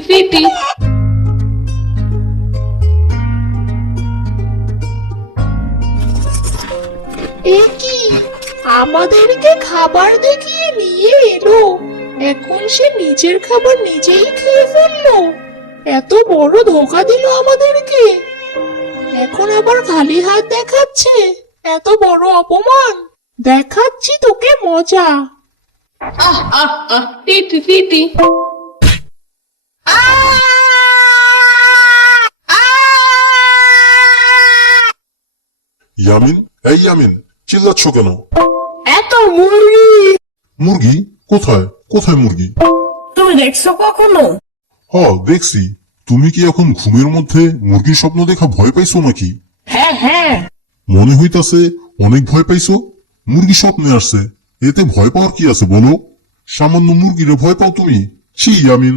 City এ কি? আমাদেরকে খাবার দেখিয়ে নিয়ে এলো। এখন সে নিজের খাবার নিজেই খেয়ে ফেলল। এত বড় ধোকা দিল আমাদেরকে। এখন আবার খালি হাত দেখাচ্ছে। এত বড় অপমান। দেখাচ্ছি তোকে মজা। আহ আহ আহ সিটি সিটি ইয়ামিন? এই ইয়ামিন চিল্লাচ্ছ কেন? এত মুরগি! মুরগি? কোথায়? কোথায় মুরগি? তুমি দেখছ কখনো? হ দেখছি। তুমি কি এখন ঘুমের মধ্যে মুরগির স্বপ্ন দেখা ভয় পাইছো নাকি? হ্যাঁ হ্যাঁ। মনে হইতাছে অনেক ভয় পাইছো? মুরগি স্বপ্নে আসছে। এতে ভয় পাওয়ার কি আছে বলো? সামান্য মুরগিরে ভয় পাও তুমি? ছি ইয়ামিন।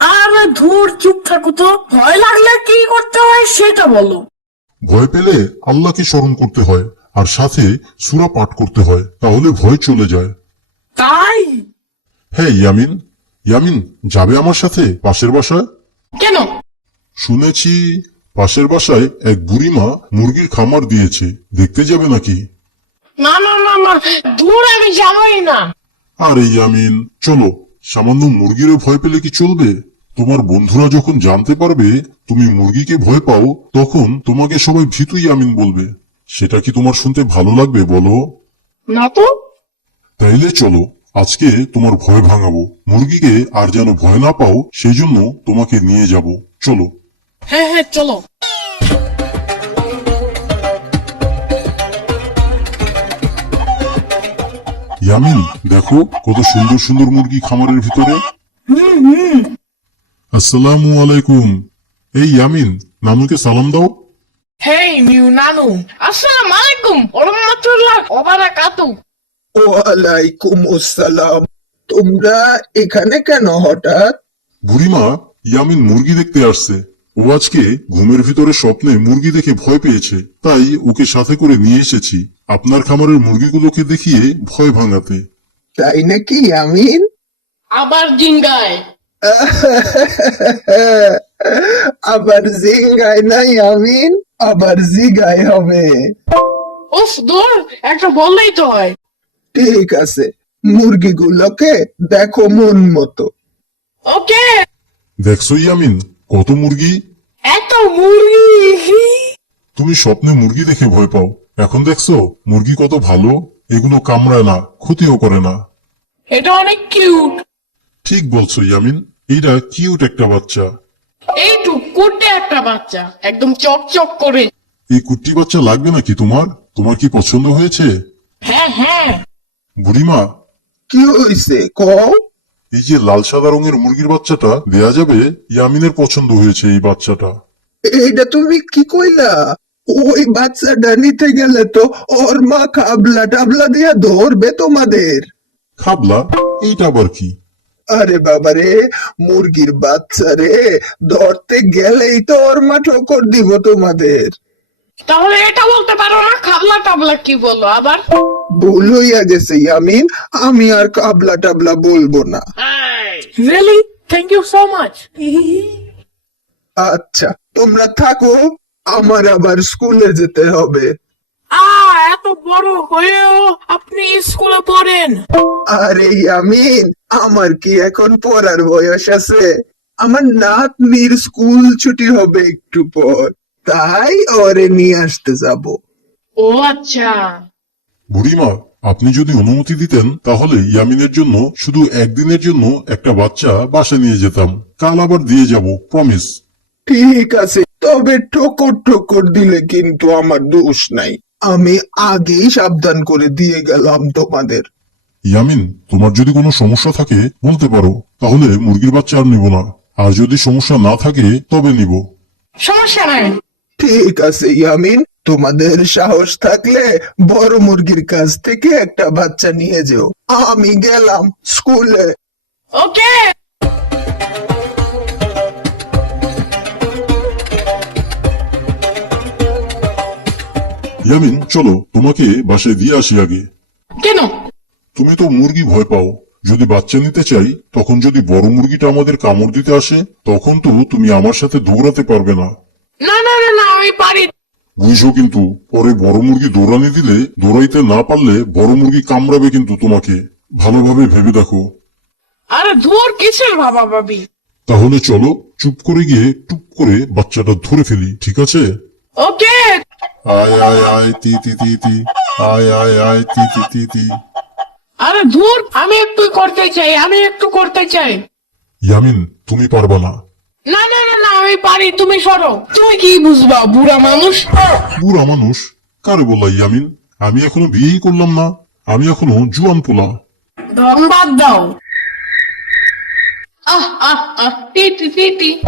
আরে ধুর চুপ থাকো তো। ভয় লাগলে কি করতে হয় সেটা বলো। ভয় পেলে আল্লাহকে স্মরণ করতে হয় আর সাথে সুরা পাঠ করতে হয় তাহলে ভয় চলে যায়। তাই? হ্যাঁ ইয়ামিন ইয়ামিন যাবে আমার সাথে পাশের বাসায়? কেন? শুনেছি পাশের বাসায় এক বুড়িমা মুরগির খামার দিয়েছে দেখতে যাবে নাকি? না না না না দূর আমি যাবই না। আরে ইয়ামিন চলো সামান্য মুরগিরও ভয় পেলে কি চলবে? তোমার বন্ধুরা যখন জানতে পারবে তুমি মুরগিকে ভয় পাও তখন তোমাকে সবাই ভীতু ইয়ামিন বলবে। সেটা কি তোমার শুনতে ভালো লাগবে বলো? না তো। তাইলে চলো আজকে তোমার ভয় ভাঙাবো। মুরগিকে আর যেন ভয় না পাও সেই জন্য তোমাকে নিয়ে যাব। চলো। হ্যাঁ হ্যাঁ চলো। ইয়ামিন দেখো কত সুন্দর সুন্দর মুরগি খামারের ভিতরে। হুম হুম। আসসালামু আলাইকুম। এই ইয়ামিন নানুকে সালাম দাও। হেই মিউ নানু। আসসালামু আলাইকুম। ওরহমাতুল্লাহ ওবারাকাতু। ওয়ালাইকুম আসসালাম তোমরা এখানে কেন হঠাৎ? বুড়িমা ইয়ামিন মুরগি দেখতে আসছে। ও আজকে ঘুমের ভিতরে স্বপ্নে মুরগি দেখে ভয় পেয়েছে। তাই ওকে সাথে করে নিয়ে এসেছি। আপনার খামারের মুরগিগুলোকে দেখিয়ে ভয় ভাঙাতে। তাই নাকি আমিন আবার জিঙ্গায়। আবার জিঙ্গায় নাই আমিন আবার জিগায় হবে। উফ দূর একটা বললেই তো হয়। ঠিক আছে মুরগিগুলোকে দেখো মন মতো। ওকে। দেখছ ইয়ামিন কত মুরগি? এত মুরগি তুমি স্বপ্নে মুরগি দেখে ভয় পাও। এখন দেখছ মুরগি কত ভালো এগুলো কামড়ায় না ক্ষতিও করে না। এটা অনেক কিউট। ঠিক বলছো ইয়ামিন। এইটা কিউট একটা বাচ্চা। এইটু কুটে একটা বাচ্চা একদম চকচক করে। এই কুট্টি বাচ্চা লাগবে নাকি তোমার? তোমার কি পছন্দ হয়েছে? হ্যাঁ হ্যাঁ। বুড়িমা কি হইছে কও। এই যে লাল সাদা রঙের মুরগির বাচ্চাটা দেয়া যাবে ইয়ামিনের পছন্দ হয়েছে এই বাচ্চাটা। এইটা তুমি কি কইলা? ওই বাচ্চাটা নিতে গেলে তো ওর মা খাবলা টাবলা দিয়া ধরবে তোমাদের। খাবলা? এইটা আবার কি? আরে বাবারে মুরগির বাচ্চা রে ধরতে গেলেই তো ওর মা ঠোকর দিব তোমাদের। তাহলে এটা বলতে পারো না খাবলা টাবলা কি বলল আবার? ভুল হইয়া গেছে ইয়ামিন। আমি আর কাবলা টাবলা বলব না। Really thank you so much আচ্ছা তোমরা থাকো আমার আবার স্কুলে যেতে হবে। বড় হয়েও আপনি স্কুলে পড়েন। আরে ইয়ামিন আমার কি এখন পড়ার বয়স আছে? আমার নাতনির স্কুল ছুটি হবে একটু পর তাই ওরে নিয়ে আসতে যাব। ও আচ্ছা। বুড়িমা আপনি যদি অনুমতি দিতেন তাহলে ইয়ামিনের জন্য শুধু একদিনের জন্য একটা বাচ্চা বাসা নিয়ে যেতাম। কাল আবার দিয়ে যাব প্রমিস ঠিক আছে তবে ঠোকর ঠোকর দিলে কিন্তু আমার দোষ নাই। আমি আগেই সাবধান করে দিয়ে গেলাম তোমাদের। ইয়ামিন তোমার যদি কোনো সমস্যা থাকে বলতে পারো। তাহলে মুরগির বাচ্চা আর নিব না। আর যদি সমস্যা না থাকে তবে নিব। সমস্যা নাই। ঠিক আছে ইয়ামিন। তোমাদের সাহস থাকলে বড় মুরগির কাছ থেকে একটা বাচ্চা নিয়ে যেও। আমি গেলাম স্কুলে। ওকে। ইয়ামিন চলো তোমাকে বাসায় দিয়ে আসি আগে। কেন? তুমি তো মুরগি ভয় পাও। যদি বাচ্চা নিতে চাই তখন যদি বড় মুরগিটা আমাদের কামড় দিতে আসে তখন তো তুমি আমার সাথে দৌড়াতে পারবে না। না না না না আমি পারি। বুঝো কিন্তু পরে বড় মুরগি দৌড়ানি দিলে দৌড়াইতে না পারলে বড় মুরগি কামড়াবে কিন্তু তোমাকে। ভালোভাবে ভেবে দেখো। আরে ধুর কিসের ভাবা ভাবি? তাহলে চলো চুপ করে গিয়ে টুপ করে বাচ্চাটা ধরে ফেলি ঠিক আছে? ওকে। আয় আয় আয় তি তি তি তি। আয় আয় আয় তি তি তি তি। আরে ধুর আমি একটু করতে চাই আমি একটু করতে চাই। ইয়ামিন তুমি পারবা না। না না না না আমি পারি তুমি সরো। তুমি কি বুঝবা বুড়া মানুষ? বুড়া মানুষ? কারে বললা ইয়ামিন? আমি এখনও বিয়েই করলাম না। আমি এখনও জুয়ান পোলা। বাদ দাও। আহ আহ আহ তিতি তিতি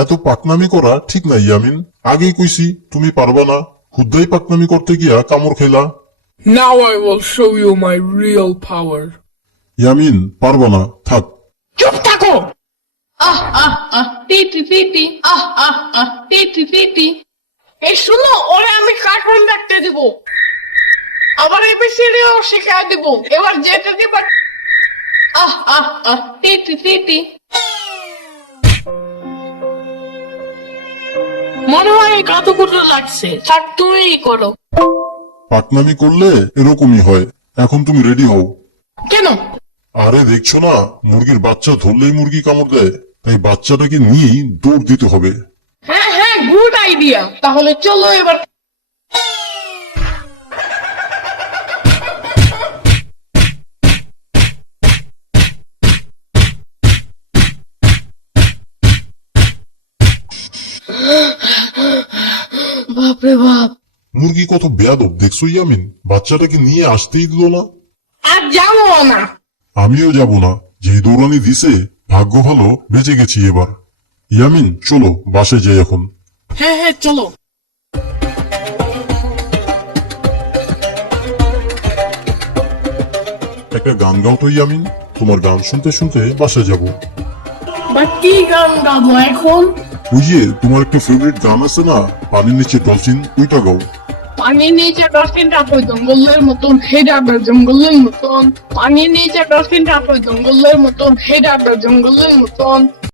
এত পাকনামি করা ঠিক না ইয়ামিন। আগেই কইছি তুমি পারবা না। হুদ্দাই পাকনামি করতে গিয়া কামড় খেলা Now I will show you my real power. Yamin পারবা না। থাক। চুপ থাকো! আহ আহ আহ এই শুনো ওরে আমি কার্টুন দেখতে দিব। আবার এবিসিডিও শিখাই দিব। এবার যেতে দিব। আহ আহ আহ তিতি তিতি মনে হয় কতগুলো লাগছে। থাক তুমিই করো। পাটনামি করলে এরকমই হয়। এখন তুমি রেডি হও। কেন? আরে দেখছ না মুরগির বাচ্চা ধরলেই মুরগি কামড় দেয়। তাই বাচ্চাটাকে নিয়েই দৌড় দিতে হবে। হ্যাঁ হ্যাঁ গুড আইডিয়া তাহলে চলো এবার বাপরে বাপ। মুরগি কত বেয়াদব দেখছ ইয়ামিন বাচ্চাটাকে নিয়ে আসতেই দিল না। আর যাব না। আমিও যাব না। যেই দৌড়ানি দিছে ভাগ্য ভালো বেঁচে গেছি এবার। ইয়ামিন চলো বাসে যাই এখন। হ্যাঁ হ্যাঁ চলো। একটা গান গাও তো ইয়ামিন। তোমার গান শুনতে শুনতে বাসে যাব। বা কি গান গাবো এখন? ওই তোমার একটা ফেভারিট গান আছে না? পানির নিচে ডলফিন ওইটা গাও। পানির নিচে ডলফিন রাখো জঙ্গলের মতন হেডাবে জঙ্গলের মতন। পানির নিচে ডলফিন রাখো জঙ্গলের মতন হেডাবে জঙ্গলের মতন।